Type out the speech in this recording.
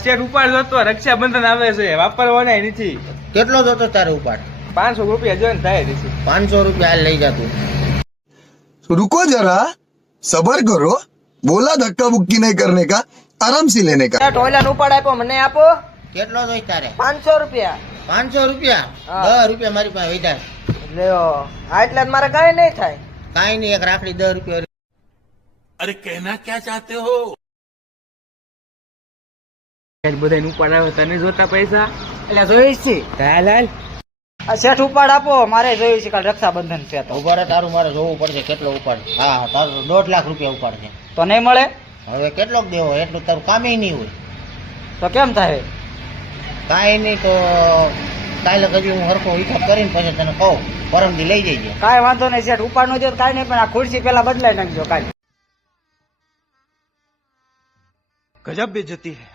શેઠ ઉપાડ જોતો રક્ષાબંધન આવે છે વાપરવાના નથી. કેટલો જોતો તારે ઉપાડ? 500 રૂપિયા જોઈને થાય છે. 500 રૂપિયા હાલ લઈ જાતું. रुको जरा सबर करो बोला धक्का बुक्की नहीं करने का आराम से लेने का. ટોયલા ઉપાડ આપ્યો મને આપો. કેટલો જોઈ તારે? 500 રૂપિયા. 500 રૂપિયા? 10 રૂપિયા મારી પાસે વધ્યા. લ્યો આ એટલે મારે કઈ નહીં થાય. કાંઈ નહીં, એક રાખડી 10 રૂપિયા. अरे कहना क्या चाहते हो? બધાને ઉપાડ આવે તને જોતા પૈસા એટલે જોઈશ છે. હાલ હાલ આ શેઠ ઉપાડ આપો મારે જોઈશ છે. કાલ રક્ષાબંધન છે તો ઉભા રહે, તારું મારે જોવું પડશે કેટલો ઉપાડ. હા, તારું 1.5 લાખ રૂપિયા ઉપાડ છે. તો નહીં મળે હવે કેટલોક દેવો? એટલું તારું કામે નહીં હોય. તો કેમ થાય? કાંઈ નહીં તો કાલે કદી હું હરખો હિસાબ કરીને પછી તને કહું, પરમથી લઈ જઈએ. કાંઈ વાંધો નહીં શેઠ ઉપાડ નો દો કાંઈ નહીં, પણ આ ખુરશી પેલા બદલાઈ નાખજો કાલે. गजब बेइज्जती है.